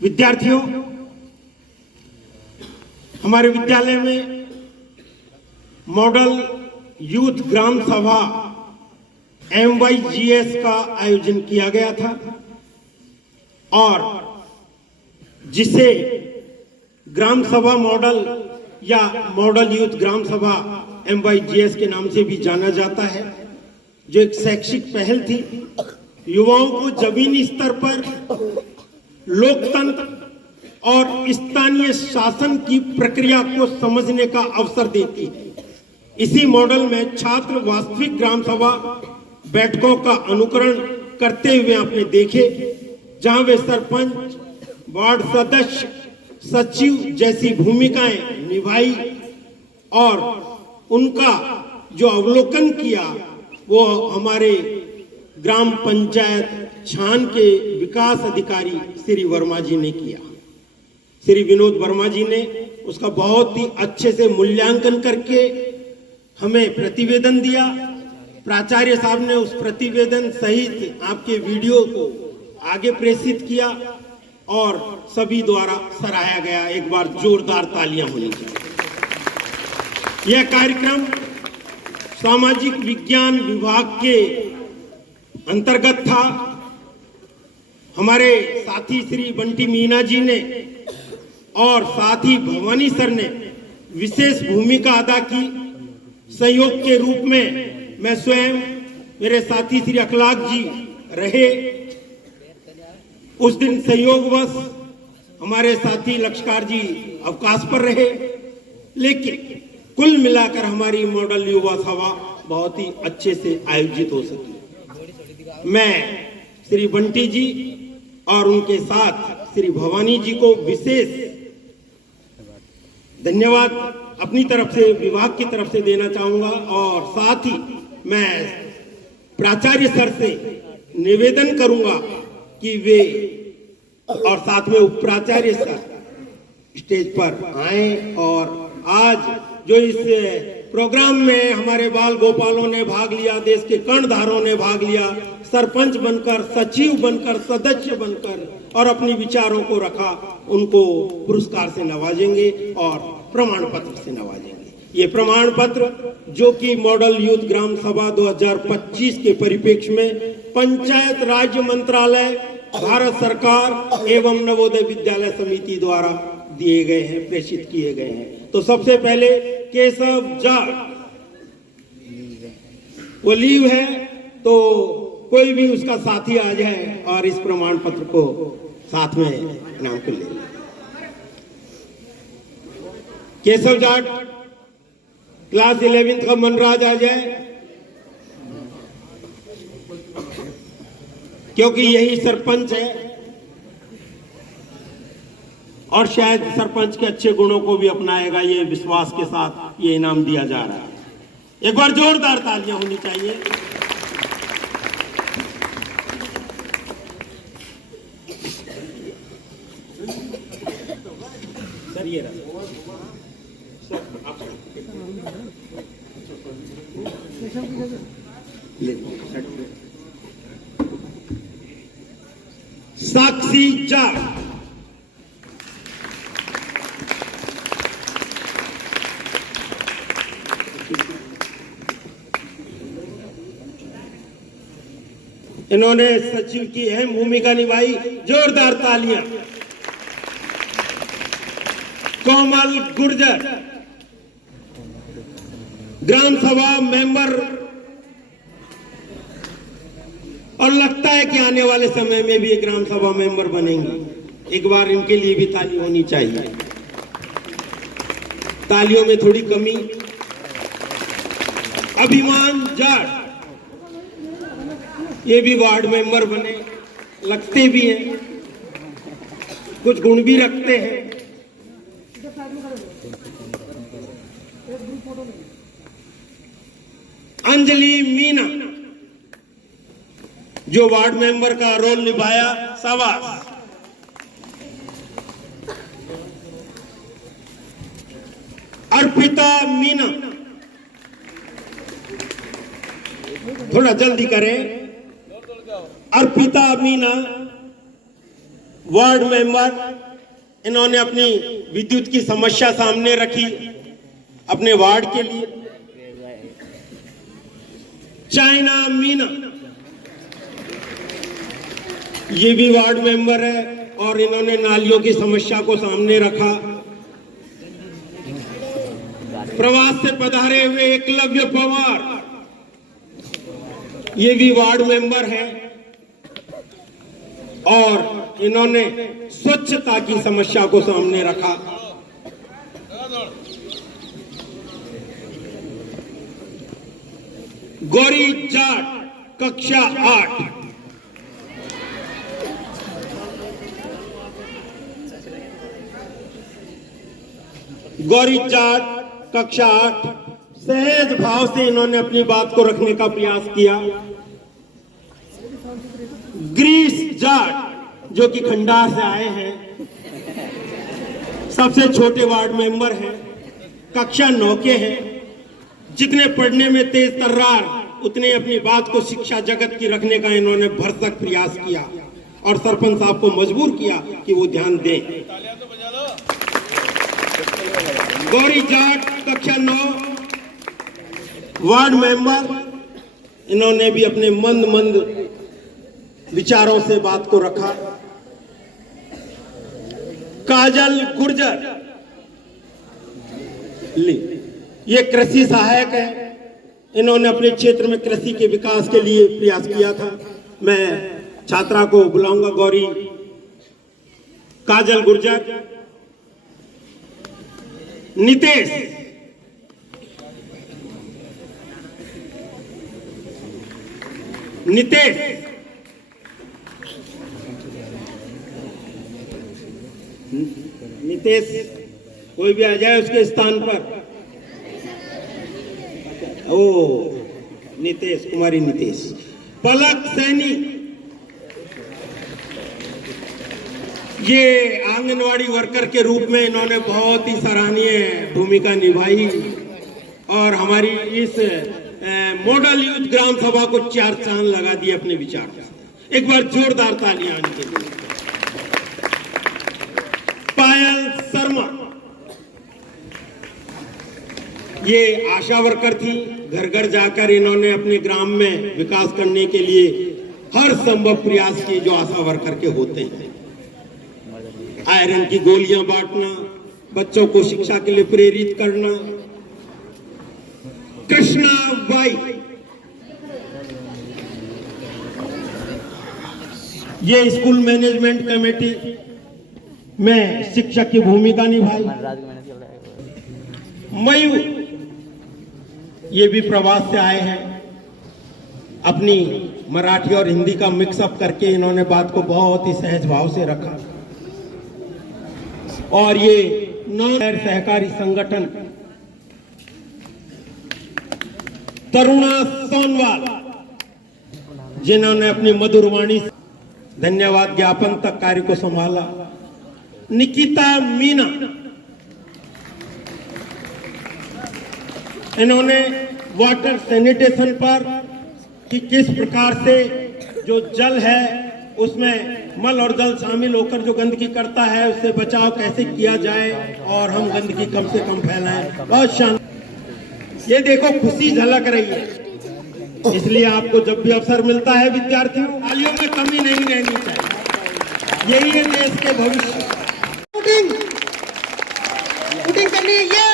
विद्यार्थियों, हमारे विद्यालय में मॉडल यूथ ग्राम सभा MYGS का आयोजन किया गया था और जिसे ग्राम सभा मॉडल या मॉडल यूथ ग्राम सभा MYGS के नाम से भी जाना जाता है, जो एक शैक्षिक पहल थी। युवाओं को जमीनी स्तर पर लोकतंत्र और स्थानीय शासन की प्रक्रिया को समझने का अवसर देती है। इसी मॉडल में छात्र वास्तविक ग्राम सभा बैठकों का अनुकरण करते हुए आपने देखे, जहां वे सरपंच, वार्ड सदस्य, सचिव जैसी भूमिकाएं निभाई और उनका जो अवलोकन किया वो हमारे ग्राम पंचायत छान के विकास अधिकारी श्री वर्मा जी ने किया। श्री विनोद वर्मा जी ने उसका बहुत ही अच्छे से मूल्यांकन करके हमें प्रतिवेदन दिया। प्राचार्य साहब ने उस प्रतिवेदन सहित आपके वीडियो को आगे प्रेषित किया और सभी द्वारा सराहा गया। एक बार जोरदार तालियां होनी चाहिए। यह कार्यक्रम सामाजिक विज्ञान विभाग के अंतर्गत था। हमारे साथी श्री बंटी मीना जी ने और साथ ही भवानी सर ने विशेष भूमिका अदा की। सहयोग के रूप में मैं स्वयं, मेरे साथी श्री अखलाक जी रहे। उस दिन संयोगवश हमारे साथी लक्षकार जी अवकाश पर रहे, लेकिन कुल मिलाकर हमारी मॉडल युवा सभा बहुत ही अच्छे से आयोजित हो सकी। मैं श्री बंटी जी और उनके साथ श्री भवानी जी को विशेष धन्यवाद अपनी तरफ से, विभाग की तरफ से देना चाहूंगा और साथ ही मैं प्राचार्य सर से निवेदन करूंगा कि वे और साथ में उप प्राचार्य सर स्टेज पर आए और आज जो इस प्रोग्राम में हमारे बाल गोपालों ने भाग लिया, देश के कर्णधारों ने भाग लिया, सरपंच बनकर, सचिव बनकर, सदस्य बनकर और अपनी विचारों को रखा, उनको पुरस्कार से नवाजेंगे और प्रमाण पत्र से नवाजेंगे। ये प्रमाण पत्र जो कि मॉडल यूथ ग्राम सभा 2025 के परिप्रेक्ष्य में पंचायत राज मंत्रालय, भारत सरकार एवं नवोदय विद्यालय समिति द्वारा दिए गए हैं, प्रेषित किए गए हैं। तो सबसे पहले केशव जाट, वो लीव है, तो कोई भी उसका साथी आ जाए और इस प्रमाण पत्र को साथ में इनाम को ले। केशव जाट क्लास 11th का मनराज आ जाए, क्योंकि यही सरपंच है और शायद सरपंच के अच्छे गुणों को भी अपनाएगा। ये विश्वास के साथ ये इनाम दिया जा रहा है। एक बार जोरदार तालियां होनी चाहिए। सर ये रहा। साक्षी जाट, इन्होंने सचिव की अहम भूमिका निभाई। जोरदार तालियां। कोमल गुर्जर, ग्राम सभा मेंबर, और लगता है कि आने वाले समय में भी एक ग्राम सभा मेंबर बनेंगे। एक बार इनके लिए भी ताली होनी चाहिए। तालियों में थोड़ी कमी। अभिमान जाट, ये भी वार्ड मेंबर बने, लगते भी हैं, कुछ गुण भी रखते हैं। अंजलि मीना, जो वार्ड मेंबर का रोल निभाया, शाबाश। अर्पिता मीना, थोड़ा जल्दी करें। अर्पिता मीना वार्ड मेंबर, इन्होंने अपनी विद्युत की समस्या सामने रखी अपने वार्ड के लिए। चाइना मीना, ये भी वार्ड मेंबर है और इन्होंने नालियों की समस्या को सामने रखा। प्रवास से पधारे हुए एकलव्य पवार, ये भी वार्ड मेंबर है और इन्होंने स्वच्छता की समस्या को सामने रखा। गौरी जाट, कक्षा 8, गौरी जाट कक्षा 8, सहज भाव से इन्होंने अपनी बात को रखने का प्रयास किया। ग्रीस जाट, जो कि खंडार से आए हैं, सबसे छोटे वार्ड मेंबर हैं, कक्षा 9 के हैं। जितने पढ़ने में तेज तर्रार, उतने अपनी बात को शिक्षा जगत की रखने का इन्होंने भरसक प्रयास किया और सरपंच साहब को मजबूर किया कि वो ध्यान दें। गौरी जाट कक्षा 9 वार्ड मेंबर, इन्होंने भी अपने मंद विचारों से बात को रखा। काजल गुर्जर, ये कृषि सहायक है, इन्होंने अपने क्षेत्र में कृषि के विकास के लिए प्रयास किया था। मैं छात्रा को बुलाऊंगा, गौरी काजल गुर्जर। नितेश, नितेश कोई भी आ जाए उसके स्थान पर। ओ नितेश, कुमारी नितेश। पलक सैनी, ये आंगनवाड़ी वर्कर के रूप में इन्होंने बहुत ही सराहनीय भूमिका निभाई और हमारी इस मॉडल यूथ ग्राम सभा को 4 चांद लगा दिए अपने विचार से। एक बार जोरदार तालियां इनके लिए। पायल शर्मा, ये आशा वर्कर थी, घर घर जाकर इन्होंने अपने ग्राम में विकास करने के लिए हर संभव प्रयास किए जो आशा वर्कर के होते हैं। आयरन की गोलियां बांटना, बच्चों को शिक्षा के लिए प्रेरित करना। कृष्णा बाई, ये स्कूल मैनेजमेंट कमेटी में शिक्षक की भूमिका निभाई। मयूर, ये भी प्रवास से आए हैं, अपनी मराठी और हिंदी का मिक्सअप करके इन्होंने बात को बहुत ही सहज भाव से रखा। और ये नॉन सहकारी संगठन तरुणा सोनवाल, जिन्होंने अपनी मधुर वाणी से धन्यवाद ज्ञापन तक कार्य को संभाला। निकिता मीना, इन्होंने वाटर सैनिटेशन पर कि किस प्रकार से जो जल है उसमें मल और जल शामिल होकर जो गंदगी करता है उससे बचाव कैसे किया जाए और हम गंदगी कम से कम फैलाएं। बहुत शानदार, ये देखो खुशी झलक रही है। इसलिए आपको जब भी अवसर मिलता है विद्यार्थियों, तालियों में कमी नहीं रहनी चाहिए। यही है देश के भविष्य। वोटिंग करनी है।